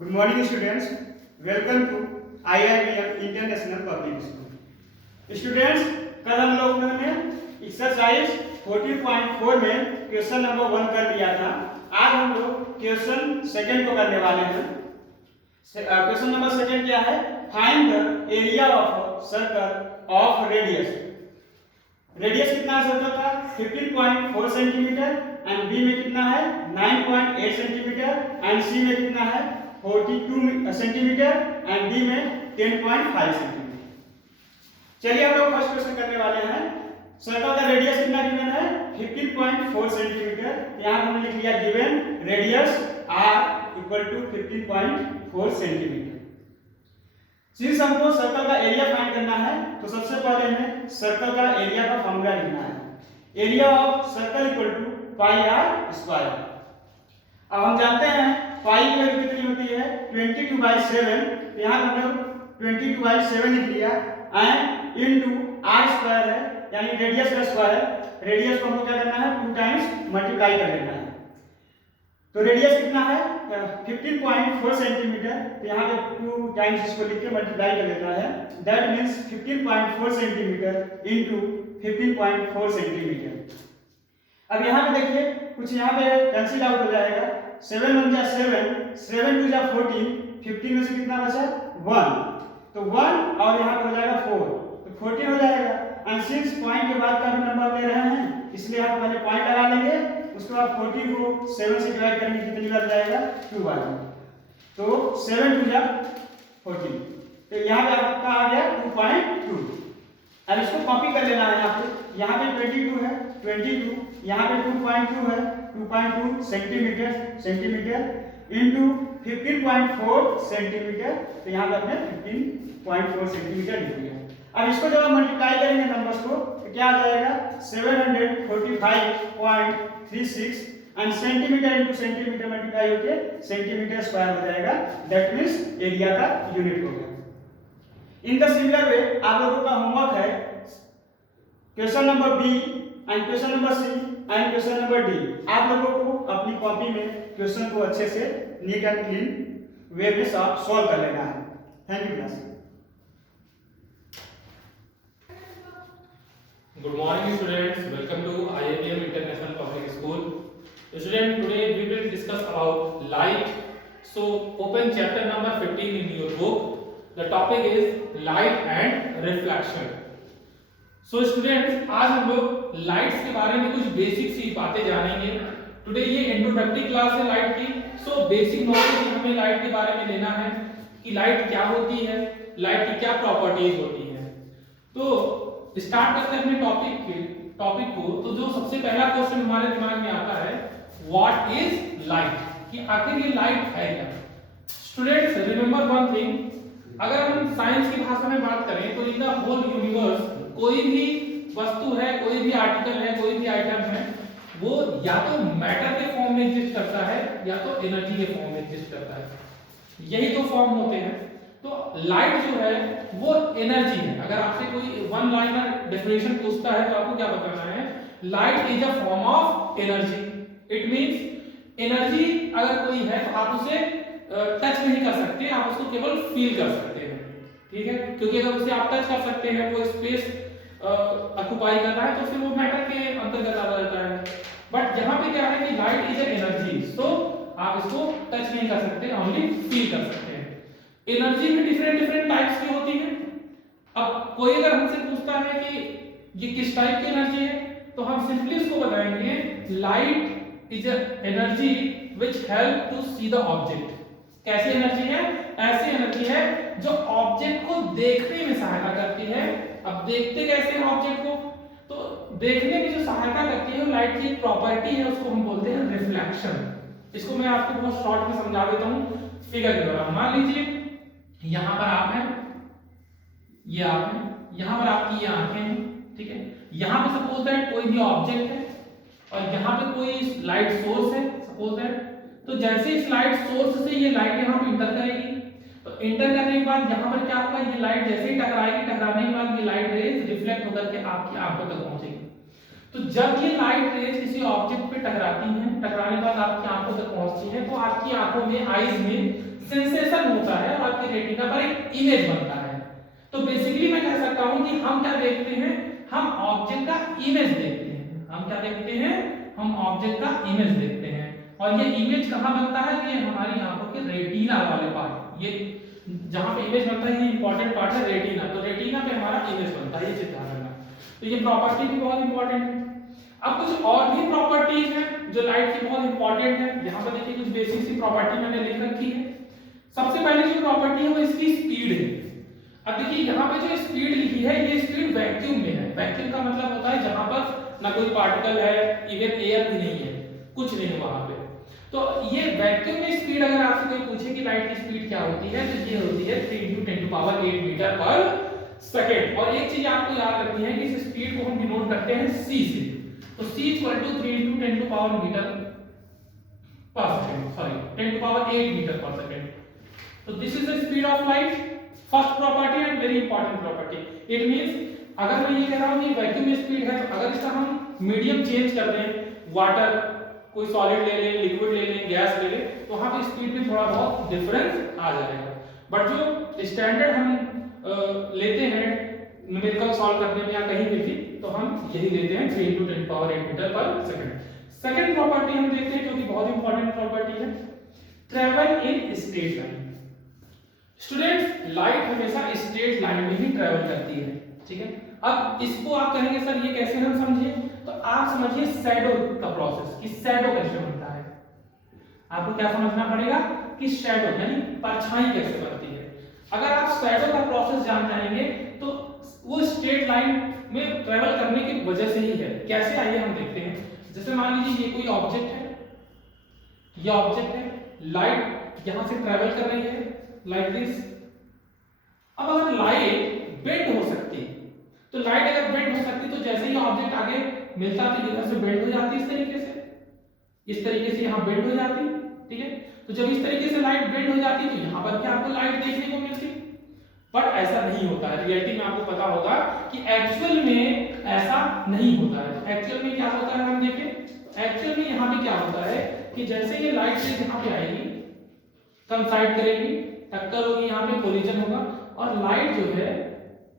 Good morning students. Welcome to IIBM International Public School. Students, कल हम लोग ने एक्सरसाइज 14.4 में क्वेश्चन नंबर 1 कर लिया था। आज हम लोग क्वेश्चन सेकंड को करने वाले हैं। क्वेश्चन नंबर सेकंड क्या है? Find the area of circle of radius. Radius कितना है सर्कल का? 15.4 सेंटीमीटर एंड बी में कितना है? 9.8 सेंटीमीटर एंड सी में कितना है? 42 सेंटीमीटर एंड डी में 10.5 सेंटीमीटर। चलिए हम लोग फर्स्ट क्वेश्चन करने वाले हैं। सर्कल का रेडियस कितना गिवन है? 15.4 सेंटीमीटर। यहाँ हमने लिख लिया given radius r equal to 15.4 centimetre. Since हमको सर्कल का एरिया फाइंड करना है तो सबसे पहले हमें सर्कल का एरिया का फॉर्मूला लिखना है। Area of circle equal to pi r square. अब हम जानते हैं पाई की वैल्यू कितनी होती है? 22/7। यहाँ हम लोग 22/7 लिख लिया एंड इनटू आर स्क्वायर है यानी रेडियस का स्क्वायर। रेडियस को हमको क्या करना है? 2 टाइम्स मल्टीप्लाई कर देना है। तो रेडियस कितना है? 15.4 सेंटीमीटर। तो यहाँ पे 2 टाइम्स इसको लिख के मल्टीप्लाई कर देना है। That means 15.4 centimetre into 15.4 centimetre. अब यहाँ पे देखिए कुछ यहाँ पे कैंसिल आउट हो जाएगा। 7 1 जा 7, 7 2 जा 14, 15 में से कितना बचा? 1। तो 1 और यहाँ पे हो जाएगा 4, तो 14 हो जाएगा। एंड सिंस पॉइंट के बाद का भी नंबर ले रहे हैं इसलिए हम पहले पॉइंट लगा लेंगे। उसके बाद 40 को 7 से डिवाइड करने की कितनी बार जाएगा? 2 बार। तो 7 2 जा 14, तो यहाँ पे आपका आ गया 2.2। अब इसको कॉपी कर लेना है। यहाँ पे 22 है 22, यहाँ पे 2.2 है 2.2 सेंटीमीटर इनटू 15.4 सेंटीमीटर। तो यहाँ पे आपने 15.4 सेंटीमीटर लिख दिया। अब इसको जब हम मल्टीप्लाई करेंगे नंबर्स को तो क्या आ जाएगा? 745.36 and centimetre into centimetre multiply होके सेंटीमीटर स्क्वायर हो जाएगा। दैट मींस एरिया का यूनिट हो गया। इन द सिमिलर वे आप लोगों का होमवर्क है question number B and question number C and question number D. आप लोगों को अपनी कॉपी में क्वेश्चन को अच्छे से नीट एंड क्लीन वे में सॉल्व कर लेना है। Thank you class. Good morning students, welcome to IIBM International Public School. Student, today we will discuss about light. So open chapter number 15 in your book. The topic is light and reflection. So students, आज हम लोग lights के बारे में कुछ basic सी बातें जानेंगे। Today ये इंट्रोडक्टरी क्लास है लाइट की। सो बेसिक नॉलेज हमें लाइट के बारे में लेना है कि लाइट क्या होती है, लाइट की क्या प्रॉपर्टीज होती है। तो स्टार्ट करते हैं अपने टॉपिक को। तो जो सबसे पहला क्वेश्चन हमारे दिमाग में आता है, व्हाट इज लाइट, कि आखिर ये लाइट है क्या। स्टूडेंट्स रिमेंबर वन थिंग, अगर हम साइंस की भाषा में बात करें तो इन द होल यूनिवर्स कोई भी वस्तु है, कोई भी आर्टिकल है, कोई भी आइटम है, वो या तो मैटर के फॉर्म में एग्जिस्ट करता है या तो एनर्जी के फॉर्म में एग्जिस्ट करता है। यही तो फॉर्म होते हैं। तो लाइट जो है वो एनर्जी है। अगर आपसे कोई वन लाइनर डेफिनेशन पूछता है तो आपको क्या बताना है? Light is a form of energy. It means energy अगर कोई है तो आप उसे टच नहीं कर सकते, आप उसको केवल फील कर सकते हैं। ठीक है, क्योंकि अगर उसे आप टच कर सकते हैं, वो स्पेस ऑक्युपाई कर रहा है तो फिर वो मैटर के अंतर्गत आ जाता है। बट यहाँ पे क्या है कि लाइट इज अ एनर्जी, सो आप इसको टच नहीं कर सकते, ओनली फील कर सकते हैं। एनर्जी भी डिफरेंट टाइप्स की होती है। अब कोई अगर हमसे पूछता है कि ये किस टाइप की एनर्जी है तो हम सिंपली इसको बताएंगे light is a energy which help to see the object. कैसी एनर्जी है? ऐसी एनर्जी है जो ऑब्जेक्ट को देखने में सहायता करती है। अब देखते कैसे हैं ऑब्जेक्ट को? तो देखने में जो सहायता करती है वो लाइट की एक प्रॉपर्टी है, उसको हम बोलते हैं रिफ्लेक्शन। इसको मैं आपको बहुत शॉर्ट में समझा देता हूँ फिगर के द्वारा। मान लीजिए यहाँ पर आप हैं, ये आप हैं, यहाँ पर आपकी ये आंखें हैं, ठीक है। यहाँ पे सपोज दैट कोई भी ऑब्जेक्ट है और यहाँ पे कोई लाइट सोर्स है सपोज दैट। तो जैसे इस लाइट सोर्स से ये लाइट यहाँ पे इंटर करेगी, तो इंटर करने के बाद यहाँ पर क्या होगा? ये लाइट जैसे ही टकराएगी, टकराने के बाद ये लाइट रेज रिफ्लेक्ट होकर के आपकी आंखों तक पहुंचेगी। तो जब ये लाइट रेज किसी ऑब्जेक्ट पे टकराती हैं, टकराने के बाद आपकी आंखों तक पहुंचती है, तो आपकी आंखों में, आईज में सेंसर एक इमेज बनता है। तो बेसिकली मैं कह सकता हूं कि हम क्या देखते हैं, हम ऑब्जेक्ट का इमेज देखते हैं। हम क्या देखते हैं, हम ऑब्जेक्ट का इमेज देखते हैं। और ये इमेज कहां बनता है, ये हमारी आंखों के रेटिना वाले पार्ट, ये जहां पे इमेज बनता है ये इंपॉर्टेंट पार्ट है रेटिना। तो रेटिना पे हमारा इमेज बनता है, ये चीज ध्यान रखना। तो ये प्रॉपर्टी भी बहुत इंपॉर्टेंट है। अब कुछ और भी प्रॉपर्टीज हैं जो लाइट की बहुत इंपॉर्टेंट है। यहाँ पर देखिए कुछ बेसिक सी प्रॉपर्टी मैंने लिख रखी है। सबसे पहले जो प्रॉपर्टी है वो इसकी स्पीड है। अब देखिए यहाँ पे जो स्पीड लिखी है ये स्पीड वैक्यूम में है। वैक्यूम का मतलब होता है जहां पर ना कोई पार्टिकल है, इवन एयर भी नहीं है, कुछ नहीं है वहां पे। तो ये वैक्यूम में स्पीड अगर आपसे कोई पूछे कि लाइट की स्पीड क्या होती है, तो ये होती है 3 × 10⁸ मीटर पर सेकंड। और एक चीज आपको याद रखनी है कि इस स्पीड को हम डिनोट करते हैं c से। तो c = 3 × 10⁸ मीटर पर सेकंड, सॉरी 10⁸ मीटर पर सेकंड। तो this is the speed of light, first property and very important property. It means अगर मैं ये कह रहा हूं कि वैक्यूम में स्पीड है, तो अगर इसका हम मीडियम चेंज कर दें, वाटर कोई सॉलिड ले लें, लिक्विड ले लें, गैस ले लें, तो वहां पे स्पीड में थोड़ा बहुत डिफरेंस आ जाएगा। बट जो स्टैंडर्ड हम लेते हैं न्यूमेरिकल सॉल्व करने में या कहीं भी, तो हम यही लेते हैं 3 × 10⁸ मीटर पर सेकंड। सेकंड प्रॉपर्टी हम देखते हैं जो कि बहुत इंपॉर्टेंट प्रॉपर्टी है, travel in straight line. Students light हमेशा स्ट्रेट लाइन में ही ट्रैवल करती है, ठीक है। अब इसको आप कहेंगे सर ये कैसे हम समझे, तो आप समझिए शैडो का प्रोसेस कि शैडो कैसे बनता है। आपको क्या समझना पड़ेगा कि शैडो यानी परछाई कैसे बनती है। अगर आप शैडो का प्रोसेस जान जाएंगे तो वो स्ट्रेट लाइन में ट्रैवल करने की वजह से ही है। कैसे, आइए हम देखते हैं। जैसे मान लीजिए ये कोई ऑब्जेक्ट है, ये ऑब्जेक्ट है, लाइट यहां से ट्रैवल कर रही है लाइक दिस। अब अगर लाइट बेंड हो सकती, तो लाइट अगर बेंड हो सकती तो जैसे ही ऑब्जेक्ट आगे मिलता तो इधर से बेंड हो जाती, इस तरीके से यहां बेंड हो जाती, ठीक है। तो जब इस तरीके से लाइट बेंड हो जाती तो यहां पर क्या आपको लाइट देखने को मिलती। बट ऐसा नहीं होता है, रियलिटी में आपको पता होगा कि एक्चुअल में ऐसा नहीं होता है। एक्चुअल में क्या होता है, हम देखें एक्चुअल में यहां पे क्या होता है कि जैसे ये लाइट से यहां पे आएगी, कंसाइड करेगी, टक्कर होगी, यहां पे कोलिजन होगा और लाइट जो है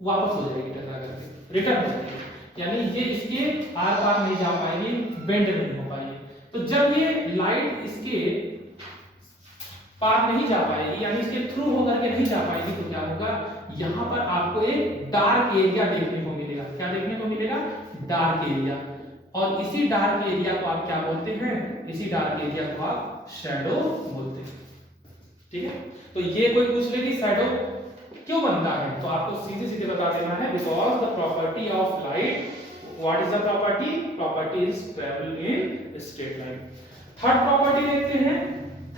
वापस हो जाएगी टकरा करके, रिटर्न हो जाएगी, यानी ये इसके आर पार नहीं जा पाएगी, बेंड नहीं हो पाएगी। तो जब ये लाइट इसके पार नहीं जा पाएगी, यानी इसके थ्रू होकर के नहीं जा पाएगी, तो क्या होगा, यहां पर आपको एक डार्क एरिया देखने को मिलेगा। क्या देखने को मिलेगा, डार्क एरिया। और इसी डार्क एरिया को आप क्या बोलते हैं, इसी डार्क एरिया को आप शैडो बोलते हैं, ठीक है। तो ये कोई पूछ ले कि शैडो क्यों बनता है, तो आपको सीधे सीधे बता देना है, because the property of light, what is the property, property is travel in straight line. Third property देखते हैं।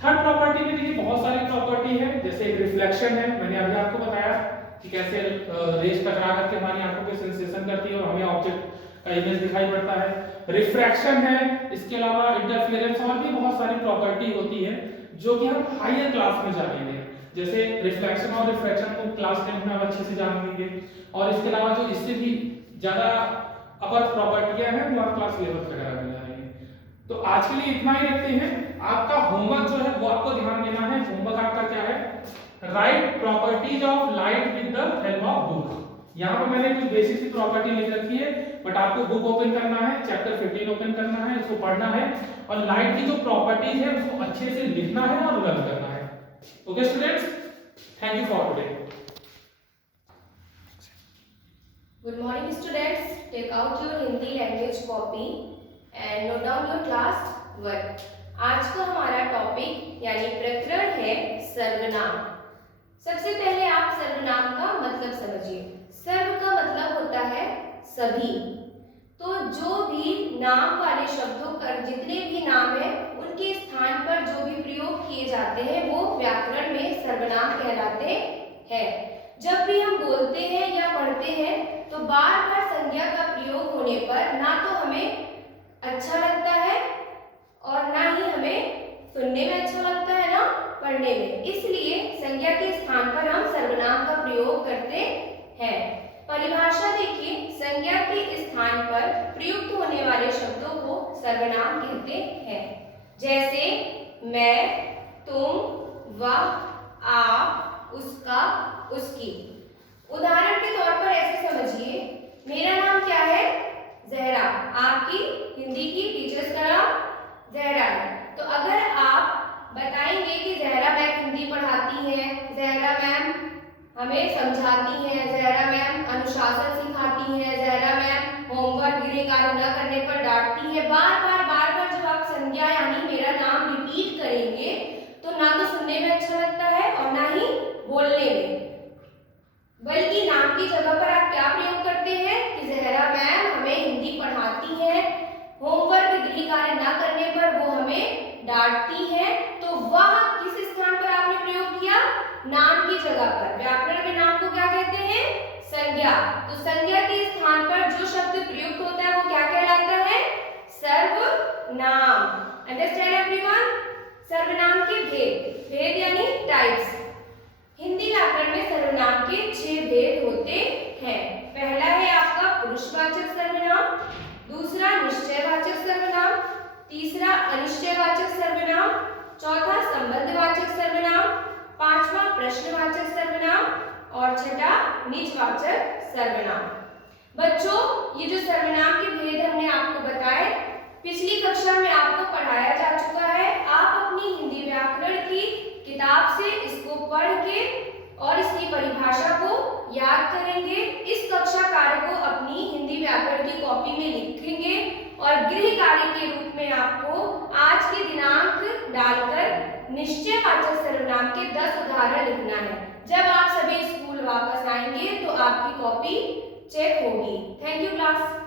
थर्ड प्रॉपर्टी में देखिए बहुत सारी प्रॉपर्टी है, जैसे एक रिफ्लेक्शन है, मैंने अभी आपको बताया कि कैसे रेज टकरा करके हमारी आंखों पे सेंसेशन करती है और हमें ऑब्जेक्ट का इमेज दिखाई पड़ता है। रिफ्रैक्शन है, इसके अलावा इंटरफेरेंस और भी बहुत सारी प्रॉपर्टी होती है जो कि हम हायर क्लास में जानेंगे। जैसे रिफ्लेक्शन और रिफ्रैक्शन को क्लास 10 में हम अच्छे से जानेंगे, और इसके अलावा जो इससे भी ज्यादा अपर प्रॉपर्टियां हैं वो आप क्लास 11 तक जानेंगे। तो आज के लिए इतना ही रखते हैं। आपका होमवर्क जो है वो आपको ध्यान देना है। होमवर्क आपका क्या है, right properties of light with the help of book. यहाँ पे मैंने कुछ बेसिक सी प्रॉपर्टी लिख रखी है, बट आपको बुक ओपन करना है, चैप्टर 15 ओपन करना है, उसको पढ़ना है और लाइट की जो प्रॉपर्टीज है उसको अच्छे से लिखना है और लर्न करना है। Okay students, thank you for today. Good morning students, take out your Hindi language copy and note down your class work। आज का हमारा टॉपिक यानी प्रकरण है सर्वनाम। सबसे पहले आप सर्वनाम का मतलब समझिए। सर्व का मतलब होता है सभी, तो जो भी नाम वाले शब्दों पर जितने भी नाम है उनके स्थान पर जो भी प्रयोग किए जाते हैं वो व्याकरण में सर्वनाम कहलाते हैं। जब भी हम बोलते हैं या पढ़ते हैं तो बार बार संज्ञा का प्रयोग होने पर ना तो हमें अच्छा लगता है और ना ही हमें सुनने में अच्छा लगता है ना पढ़ने में, इसलिए संज्ञा के स्थान पर हम सर्वनाम का प्रयोग करते हैं। परिभाषा देखिए, संज्ञा के स्थान पर प्रयुक्त होने वाले शब्दों को सर्वनाम कहते हैं। जैसे मैं, तुम, वह, आप, उसका, उसकी। उदाहरण के तौर पर ऐसे समझिए, मेरा नाम क्या है? जहरा। आपकी हिंदी की टीचर्स का नाम जहरा है। तो अगर आप बताएंगे कि जहरा मैम हिंदी पढ़ाती है, जहरा मैम हमें समझाती हैं, जहरा मैम अनुशासन सिखाती हैं, जहरा मैम होमवर्क गृह कार्य न करने पर डांटती है, बार बार जब आप संज्ञा यानी मेरा नाम रिपीट करेंगे तो ना तो सुनने में अच्छा लगता है और ना ही बोलने में, बल्कि नाम की जगह पर आप क्या प्रयोग करते हैं कि जहरा मैम हमें हिंदी पढ़ाती है, होमवर्क गृह कार्य न करने पर वो हमें डांटती है। तो वह किस स्थान पर आपने प्रयोग किया? नाम की जगह पर। व्याकरण में नाम को क्या कहते हैं? संज्ञा। तो संज्ञा के स्थान पर जो शब्द प्रयुक्त होता है वो क्या कहलाता है? सर्वनाम। Understand everyone? सर्वनाम के भेद, भेद यानी टाइप्स। हिंदी व्याकरण में सर्वनाम के 6 भेद होते हैं। पहला है आपका पुरुषवाचक सर्वनाम, दूसरा निश्चयवाचक सर्वनाम, तीसरा अनिश्चयवाचक सर्वनाम, चौथा संबंधवाचक सर्वनाम, पांचवा प्रश्नवाचक सर्वनाम और छठा निजवाचक सर्वनाम। बच्चों, ये जो सर्वनाम के भेद हमने आपको बताए पिछली कक्षा में आपको पढ़ाया जा चुका है। आप अपनी हिंदी व्याकरण की किताब से इसको पढ़ के और इसकी परिभाषा को याद करेंगे। इस कक्षा कार्य को अपनी हिंदी व्याकरण की कॉपी में लिखेंगे और गृह कार्य के रूप में आपको आज के दिनांक डालकर निश्चयवाचक सर्वनाम के 10 उदाहरण लिखना है। जब आप सभी स्कूल वापस आएंगे तो आपकी कॉपी चेक होगी। Thank you class.